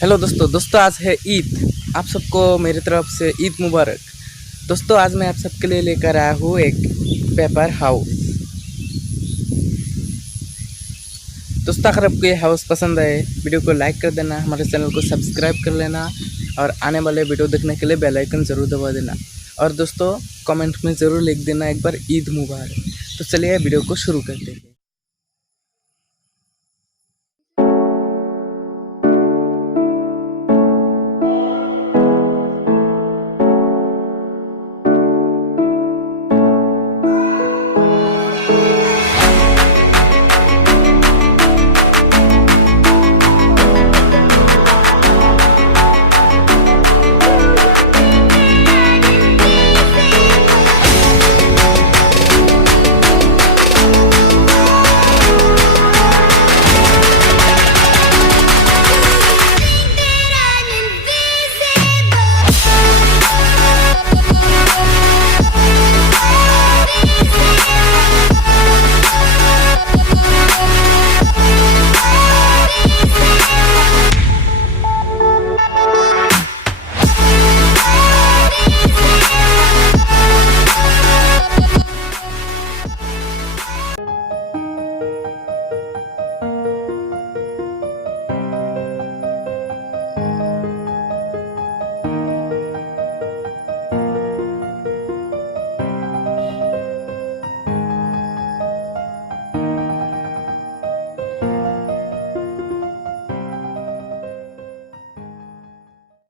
Hello दोस्तों आज है ईद। आप सबको मेरी तरफ से ईद मुबारक। दोस्तों आज मैं आप सबके लिए लेकर आया हूँ एक पेपर हाउस। दोस्तों अगर आपको ये हाउस पसंद आए वीडियो को लाइक कर देना, हमारे चैनल को सब्सक्राइब कर लेना और आने वाले वीडियो देखने के लिए बेल आइकन ज़रूर दबा देना। और दोस्तों कमेंट में ज़रूर लिख देना एक बार ईद मुबारक। तो चलिए वीडियो को शुरू करते हैं।